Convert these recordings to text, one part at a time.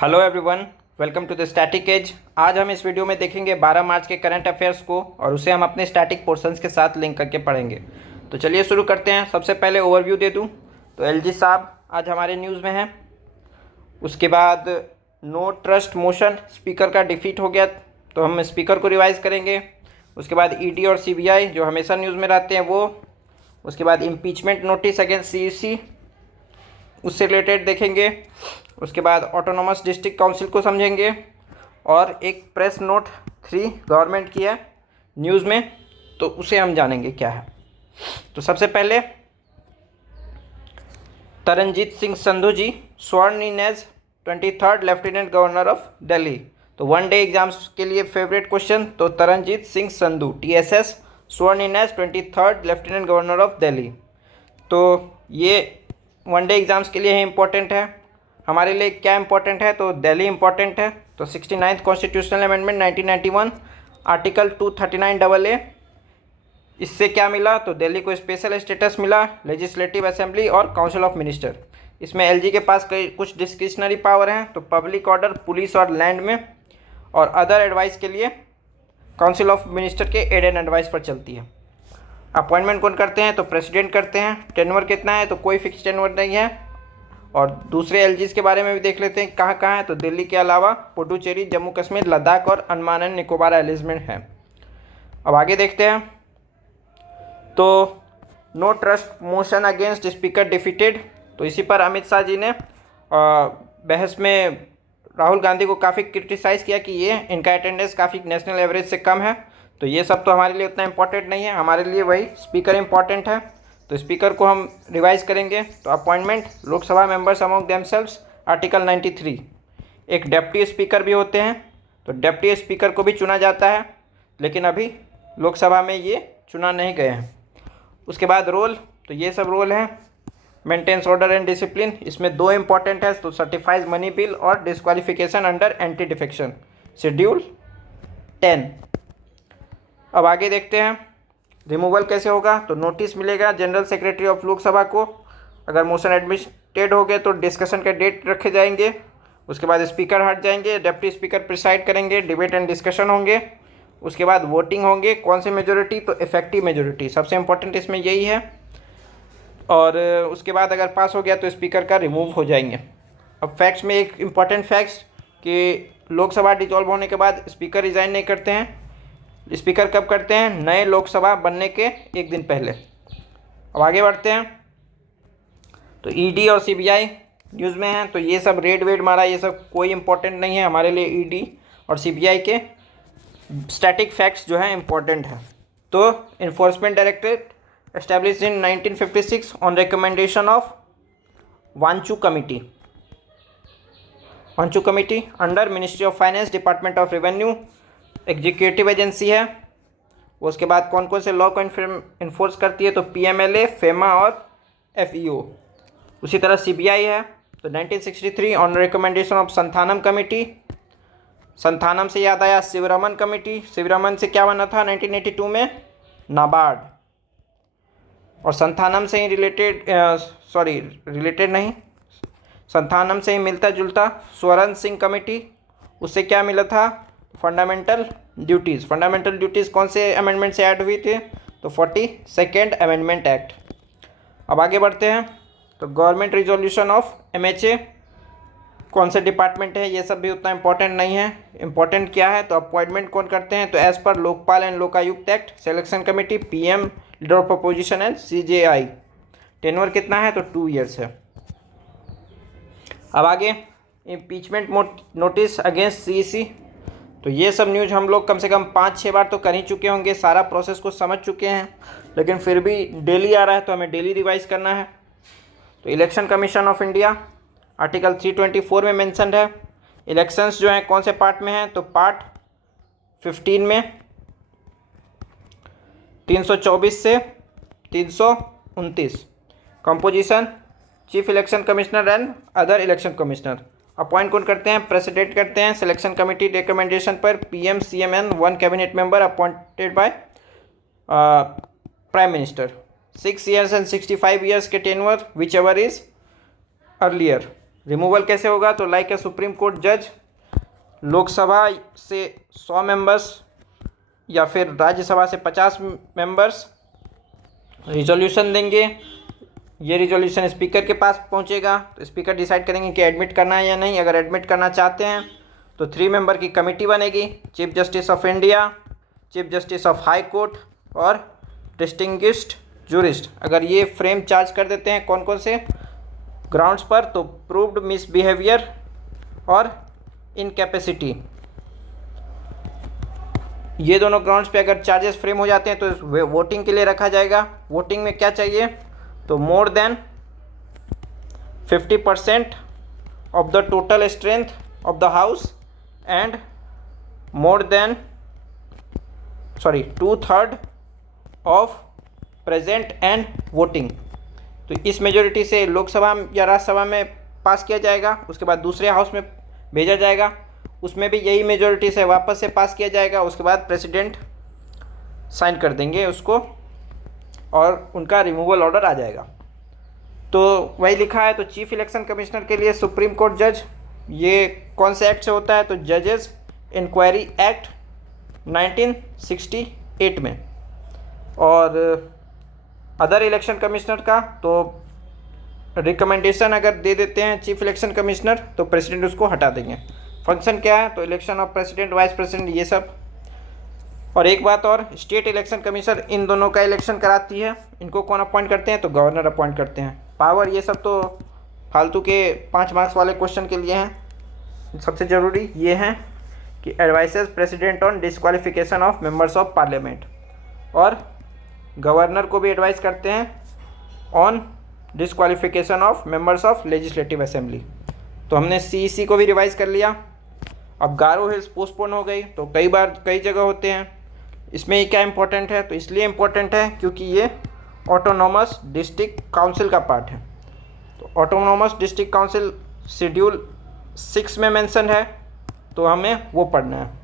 Hello everyone, welcome to the static edge. आज हम इस वीडियो में देखेंगे 12 मार्च के करंट अफेयर्स को और उसे हम अपने स्टैटिक पोर्शंस के साथ लिंक करके पढ़ेंगे। तो चलिए शुरू करते हैं। सबसे पहले ओवरव्यू दे दूं तो एलजी साहब आज हमारे न्यूज़ में हैं। उसके बाद नो ट्रस्ट मोशन, स्पीकर का डिफीट हो गया तो हम स्पीकर को रिवाइज करेंगे। उसके बाद ईडी और सीबीआई जो हमेशा न्यूज़ में रहते हैं वो। उसके बाद इम्पीचमेंट नोटिस अगेंस्ट सीईसी, उससे रिलेटेड देखेंगे। उसके बाद ऑटोनोमस डिस्ट्रिक्ट काउंसिल को समझेंगे और एक प्रेस नोट 3 गवर्नमेंट की है न्यूज़ में, तो उसे हम जानेंगे क्या है। तो सबसे पहले Taranjit Singh Sandhu ji sworn in as 23rd lieutenant governor of Delhi. तो वन डे एग्जाम्स के लिए फेवरेट क्वेश्चन, तो Taranjit Singh Sandhu TSS sworn in as 23rd lieutenant governor of Delhi. तो ये वन डे एग्ज़ाम्स के लिए इम्पोर्टेंट है। हमारे लिए क्या इम्पोर्टेंट है, तो दिल्ली इम्पोर्टेंट है। तो 69th constitutional amendment 1991 article 239AA, इससे क्या मिला, तो दिल्ली को स्पेशल स्टेटस मिला, लेजिस्लेटिव असेंबली और काउंसिल ऑफ मिनिस्टर। इसमें एलजी के पास कुछ डिस्क्रिशनरी पावर हैं, तो पब्लिक ऑर्डर, पुलिस और लैंड में, और अदर एडवाइस के लिए काउंसिल ऑफ मिनिस्टर के एड एंड एडवाइस पर चलती है। अपॉइंटमेंट कौन करते हैं, तो प्रेसिडेंट करते हैं। टेनवर कितना है, तो कोई फिक्स टेनवर नहीं है। और दूसरे एलजीज के बारे में भी देख लेते हैं कहाँ कहाँ है, तो दिल्ली के अलावा पुडुचेरी, जम्मू कश्मीर, लद्दाख और अंडमान एंड निकोबार आइलैंड्स में है। अब आगे देखते हैं। तो no trust motion against speaker defeated, तो इसी पर अमित शाह जी ने बहस में राहुल गांधी को काफ़ी क्रिटिसाइज़ किया कि ये इनका अटेंडेंस काफ़ी नेशनल एवरेज से कम है। तो ये सब तो हमारे लिए उतना इम्पोर्टेंट नहीं है, हमारे लिए वही स्पीकर इम्पोर्टेंट है। तो स्पीकर को हम रिवाइज करेंगे। तो appointment Lok Sabha members among themselves article 93, एक डेप्टी स्पीकर भी होते हैं, तो डेप्टी स्पीकर को भी चुना जाता है, लेकिन अभी लोकसभा में ये चुना नहीं गए हैं। उसके बाद रोल, तो ये सब रोल हैं। मेंटेन्स ऑर्डर एंड डिसिप्लिन, इसमें दो इंपॉर्टेंट है, तो सर्टिफाइज मनी बिल और disqualification under anti defection schedule 10। अब आगे देखते हैं रिमूवल कैसे होगा। तो नोटिस मिलेगा जनरल सेक्रेटरी ऑफ लोकसभा को, अगर मोशन एडमिटेड हो गए तो डिस्कशन का डेट रखे जाएंगे। उसके बाद स्पीकर हट जाएंगे, डिप्टी स्पीकर प्रिसाइड करेंगे, डिबेट एंड डिस्कशन होंगे। उसके बाद वोटिंग होंगे, कौन सी मेजोरिटी, तो इफेक्टिव मेजोरिटी सबसे इंपॉर्टेंट इसमें यही है। और उसके बाद अगर पास हो गया तो स्पीकर का रिमूव हो जाएंगे। अब फैक्ट्स में एक इम्पॉर्टेंट फैक्ट्स कि लोकसभा डिसॉल्व होने के बाद स्पीकर रिज़ाइन नहीं करते हैं। स्पीकर कब करते हैं, नए लोकसभा बनने के एक दिन पहले। अब आगे बढ़ते हैं। तो ईडी और सीबीआई न्यूज़ में हैं, तो ये सब रेड वेड मारा, ये सब कोई इम्पोर्टेंट नहीं है हमारे लिए। ईडी और सीबीआई के स्टैटिक फैक्ट्स जो हैं इम्पोर्टेंट है। तो enforcement directorate established in 1956 on recommendation of Wanchu committee. Wanchu committee under ministry of finance, department of revenue, executive agency है। उसके बाद कौन कौन से लॉ को इन्फोर्स करती है, तो पीएमएलए, फेमा और एफईओ। उसी तरह सीबीआई है, तो 1963 on recommendation of Santhanam committee. Santhanam से याद आया शिवरमन कमेटी, शिवरमन से क्या बना था 1982 में, नाबार्ड। और संथानम से ही रिलेटेड नहीं, संथानम से ही मिलता जुलता स्वरण सिंह कमेटी, उससे क्या मिला था, फंडामेंटल ड्यूटीज़। फंडामेंटल ड्यूटीज़ कौन से अमेंडमेंट से ऐड हुई थी, तो 42nd अमेंडमेंट एक्ट। अब आगे बढ़ते हैं। तो गवर्नमेंट रिजोल्यूशन ऑफ MHA कौन से डिपार्टमेंट है, ये सब भी उतना इंपॉर्टेंट नहीं है। इंपॉर्टेंट क्या है, तो अपॉइंटमेंट कौन करते हैं, तो as per Lokpal and Lokayukta act, selection committee, PM, leader of opposition and CJI। Tenure कितना है, तो 2 ईयर्स है। अब आगे इम्पीचमेंट नोटिस अगेंस्ट CEC, तो ये सब न्यूज़ हम लोग कम से कम 5-6 बार तो कर ही चुके होंगे, सारा प्रोसेस को समझ चुके हैं, लेकिन फिर भी डेली आ रहा है तो हमें डेली रिवाइज करना है। तो election commission of India article 324 में मेंशन्ड है। इलेक्शंस जो हैं कौन से पार्ट में हैं, तो पार्ट 15 में 324 से 329। Composition chief election commissioner and other election commissioner. Appoint कौन करते हैं, प्रेसिडेंट करते हैं, सिलेक्शन कमेटी रिकमेंडेशन पर PM, CM and 1 cabinet member appointed by prime minister. 6 years and 65 years के tenure whichever is earlier. Removal कैसे होगा? तो लाइक ए सुप्रीम कोर्ट जज, लोकसभा से 100 मेंबर्स या फिर राज्यसभा से 50 मेंबर्स रिजोल्यूशन देंगे। ये रिजोल्यूशन स्पीकर के पास पहुंचेगा, तो स्पीकर डिसाइड करेंगे कि एडमिट करना है या नहीं। अगर एडमिट करना चाहते हैं तो 3 मेंबर की कमेटी बनेगी, chief justice of India, chief justice of high court और डिस्टिंग्विश्ड जूरिस्ट। अगर ये फ्रेम चार्ज कर देते हैं कौन कौन से ग्राउंड्स पर, तो प्रूव्ड मिसबिहेवियर और इनकैपेसिटी, ये दोनों ग्राउंड्स पे अगर चार्जेस फ्रेम हो जाते हैं तो वोटिंग के लिए रखा जाएगा। वोटिंग में क्या चाहिए? तो more than 50% of the total strength of the house and more than 2/3 of present and voting. तो इस मेजोरिटी से लोकसभा या राज्यसभा में पास किया जाएगा, उसके बाद दूसरे हाउस में भेजा जाएगा, उसमें भी यही मेजोरिटी से वापस से पास किया जाएगा। उसके बाद प्रेसिडेंट साइन कर देंगे उसको और उनका रिमूवल ऑर्डर आ जाएगा। तो वही लिखा है। तो चीफ इलेक्शन कमिश्नर के लिए सुप्रीम कोर्ट जज, ये कौन से एक्ट से होता है? तो जजेस इंक्वायरी एक्ट 1968 में। और अदर इलेक्शन कमिश्नर का तो रिकमेंडेशन अगर दे देते हैं चीफ इलेक्शन कमिश्नर तो प्रेसिडेंट उसको हटा देंगे। फंक्शन क्या है? तो election of president, vice president, ये सब। और एक बात और, स्टेट इलेक्शन कमीशन इन दोनों का इलेक्शन कराती है। इनको कौन अपॉइंट करते हैं? तो गवर्नर अपॉइंट करते हैं। पावर ये सब तो फालतू के 5 मार्क्स वाले क्वेश्चन के लिए हैं। सबसे ज़रूरी ये हैं कि advices president on disqualification of members of parliament, और गवर्नर को भी एडवाइस करते हैं on disqualification of members of legislative assembly. तो हमने CEC को भी रिवाइज़ कर लिया। अब गारो हिल्स पोस्टपोन हो गई, तो कई जगह होते हैं। इसमें ये क्या इंपॉर्टेंट है? तो इसलिए इम्पोर्टेंट है क्योंकि ये ऑटोनॉमस डिस्ट्रिक्ट काउंसिल का पार्ट है। तो ऑटोनॉमस डिस्ट्रिक्ट काउंसिल शेड्यूल 6 में मेंशन है, तो हमें वो पढ़ना है।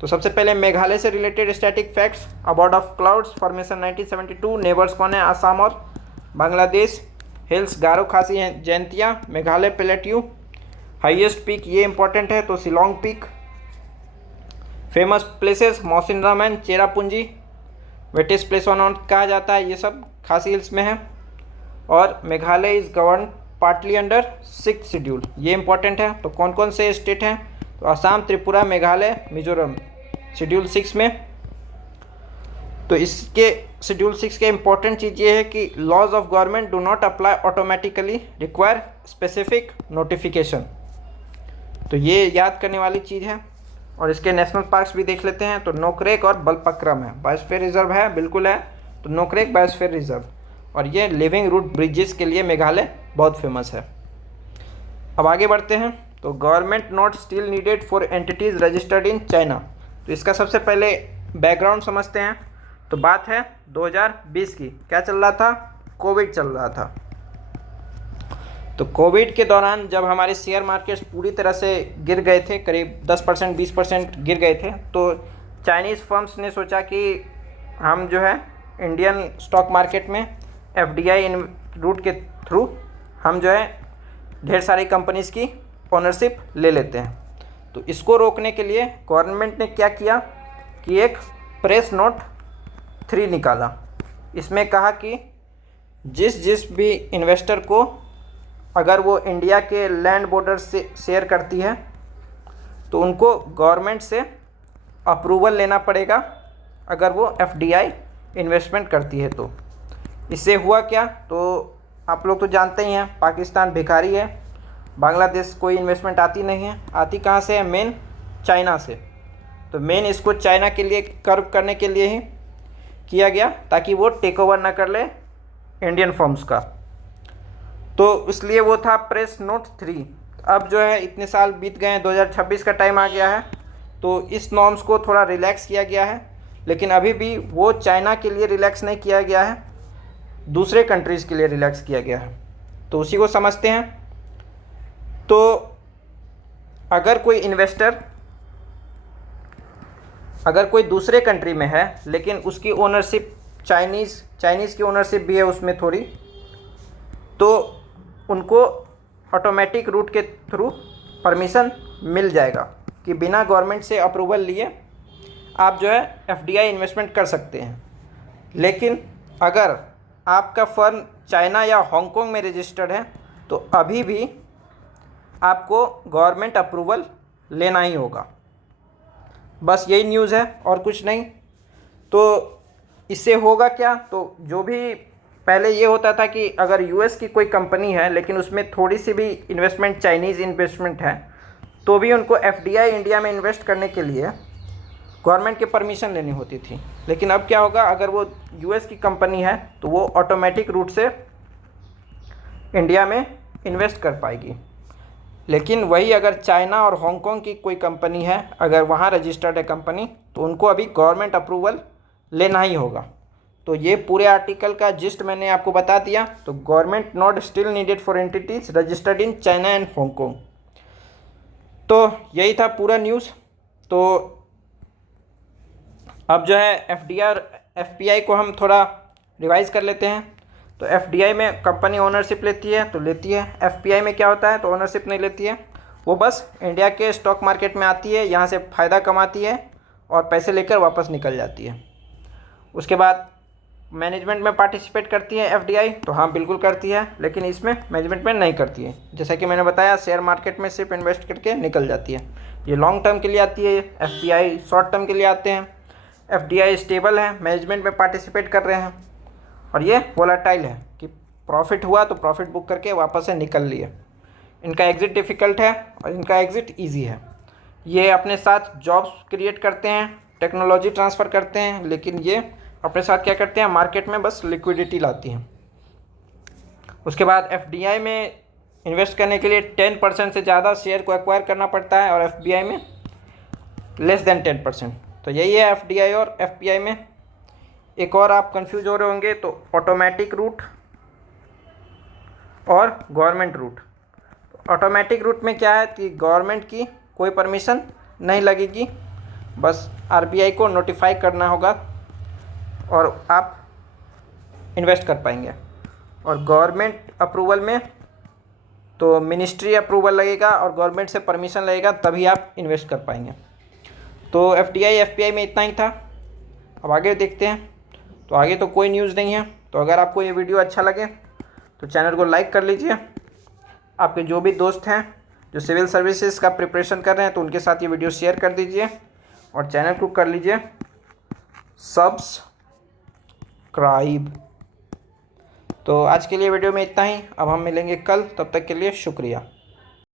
तो सबसे पहले मेघालय से related static facts. About of clouds formation 1972। Neighbours कौन है? आसाम और बांग्लादेश। हिल्स गारो खासी Jaintia, Meghalaya plateau. Highest peak, ये इंपॉर्टेंट है, तो Shillong peak. Famous places Mawsynram and Cherrapunji. Wettest place on earth कहा जाता है, ये सब खासी हिल्स में है। और Meghalaya is govern partly under 6th schedule, ये इंपॉर्टेंट है। तो कौन कौन से स्टेट हैं? तो असम, त्रिपुरा, मेघालय, मिजोरम शेड्यूल 6 में। तो इसके शेड्यूल 6 के इंपॉर्टेंट चीज़ ये है कि laws of government do not apply automatically, require specific notification. तो ये याद करने वाली चीज़ है। और इसके नेशनल पार्क्स भी देख लेते हैं। तो नोकरेक और बलपक्रम है, बायोस्फीयर रिजर्व है, बिल्कुल है। तो नोकरेक बायोस्फीयर रिजर्व, और ये लिविंग रूट ब्रिजेस के लिए मेघालय बहुत फेमस है। अब आगे बढ़ते हैं। तो government note still needed for entities registered in China. तो इसका सबसे पहले बैकग्राउंड समझते हैं। तो बात है 2020 की। क्या चल रहा था? कोविड चल रहा था। तो कोविड के दौरान जब हमारे शेयर मार्केट्स पूरी तरह से गिर गए थे, करीब 10% 20% गिर गए थे, तो चाइनीज़ फर्म्स ने सोचा कि हम जो है इंडियन स्टॉक मार्केट में FDI रूट के थ्रू हम जो है ढेर सारी कंपनीज़ की ओनरशिप ले लेते हैं। तो इसको रोकने के लिए गवर्नमेंट ने क्या किया कि एक प्रेस नोट 3 निकाला। इसमें कहा कि जिस भी इन्वेस्टर को अगर वो इंडिया के लैंड बॉर्डर से शेयर करती है तो उनको गवर्नमेंट से अप्रूवल लेना पड़ेगा अगर वो FDI इन्वेस्टमेंट करती है। तो इससे हुआ क्या? तो आप लोग तो जानते ही हैं, पाकिस्तान भिखारी है, बांग्लादेश कोई इन्वेस्टमेंट आती नहीं है। आती कहाँ से है? मेन चाइना से। तो मेन इसको चाइना के लिए कर्व करने के लिए ही किया गया ताकि वो टेक ओवर ना कर ले इंडियन फर्म्स का। तो इसलिए वो था प्रेस नोट 3। अब जो है इतने साल बीत गए हैं, 2026 का टाइम आ गया है, तो इस नॉर्म्स को थोड़ा रिलैक्स किया गया है। लेकिन अभी भी वो चाइना के लिए रिलैक्स नहीं किया गया है, दूसरे कंट्रीज़ के लिए रिलैक्स किया गया है। तो उसी को समझते हैं। तो अगर कोई इन्वेस्टर अगर कोई दूसरे कंट्री में है लेकिन उसकी ओनरशिप चाइनीज़ की ओनरशिप भी है उसमें थोड़ी, तो उनको ऑटोमेटिक रूट के थ्रू परमिशन मिल जाएगा कि बिना गवर्नमेंट से अप्रूवल लिए आप जो है एफडीआई इन्वेस्टमेंट कर सकते हैं। लेकिन अगर आपका फर्म चाइना या हांगकांग में रजिस्टर्ड है तो अभी भी आपको गवर्नमेंट अप्रूवल लेना ही होगा। बस यही न्यूज़ है और कुछ नहीं। तो इससे होगा क्या, तो जो भी पहले ये होता था कि अगर यूएस की कोई कंपनी है लेकिन उसमें थोड़ी सी भी इन्वेस्टमेंट चाइनीज़ इन्वेस्टमेंट है तो भी उनको एफडीआई इंडिया में इन्वेस्ट करने के लिए गवर्नमेंट की परमिशन लेनी होती थी। लेकिन अब क्या होगा, अगर वो यूएस की कंपनी है तो वो ऑटोमेटिक रूट से इंडिया में इन्वेस्ट कर पाएगी। लेकिन वही अगर चाइना और हांगकांग की कोई कंपनी है, अगर वहाँ रजिस्टर्ड है कंपनी, तो उनको अभी गवर्नमेंट अप्रूवल लेना ही होगा। तो ये पूरे आर्टिकल का जिस्ट मैंने आपको बता दिया। तो government not still needed for entities registered in China and Hong Kong. तो यही था पूरा न्यूज़। तो अब जो है एफपीआई को हम थोड़ा रिवाइज़ कर लेते हैं। तो एफडीआई में कंपनी ओनरशिप लेती है तो लेती है, एफपीआई में क्या होता है तो ओनरशिप नहीं लेती है। वो बस इंडिया के स्टॉक मार्केट में आती है, यहाँ से फ़ायदा कमाती है और पैसे लेकर वापस निकल जाती है। उसके बाद मैनेजमेंट में पार्टिसिपेट करती है एफडीआई, तो हाँ बिल्कुल करती है, लेकिन इसमें मैनेजमेंट में नहीं करती है। जैसा कि मैंने बताया, शेयर मार्केट में सिर्फ इन्वेस्ट करके निकल जाती है। ये लॉन्ग टर्म के लिए आती है, एफपीआई शॉर्ट टर्म के लिए आते हैं। एफडीआई स्टेबल है, मैनेजमेंट में पार्टिसिपेट कर रहे हैं, और ये वोलाटाइल है कि प्रॉफिट हुआ तो प्रॉफिट बुक करके वापस से निकल लिए। इनका एग्ज़िट डिफ़िकल्ट है और इनका एग्ज़िट इजी है। ये अपने साथ जॉब्स क्रिएट करते हैं, टेक्नोलॉजी ट्रांसफ़र करते हैं, लेकिन ये अपने साथ क्या करते हैं, मार्केट में बस लिक्विडिटी लाती हैं। उसके बाद एफडीआई में इन्वेस्ट करने के लिए 10% से ज़्यादा शेयर को एक्वायर करना पड़ता है और एफबीआई में लेस देन 10%। तो यही है एफडीआई और एफपीआई में। एक और आप कंफ्यूज हो रहे होंगे, तो ऑटोमेटिक रूट और गवर्नमेंट रूट। ऑटोमेटिक रूट में क्या है कि गवर्नमेंट की कोई परमिशन नहीं लगेगी, बस आरबीआई को नोटिफाई करना होगा और आप इन्वेस्ट कर पाएंगे। और गवर्नमेंट अप्रूवल में तो मिनिस्ट्री अप्रूवल लगेगा और गवर्नमेंट से परमिशन लगेगा, तभी आप इन्वेस्ट कर पाएंगे। तो एफडीआई एफपीआई में इतना ही था। अब आगे देखते हैं। तो आगे तो कोई न्यूज़ नहीं है। तो अगर आपको ये वीडियो अच्छा लगे तो चैनल को लाइक कर लीजिए। आपके जो भी दोस्त हैं जो सिविल सर्विसेज का प्रिपरेशन कर रहे हैं तो उनके साथ ये वीडियो शेयर कर दीजिए और चैनल को कर लीजिए सब्सक्राइब। तो आज के लिए वीडियो में इतना ही। अब हम मिलेंगे कल, तब तक के लिए शुक्रिया।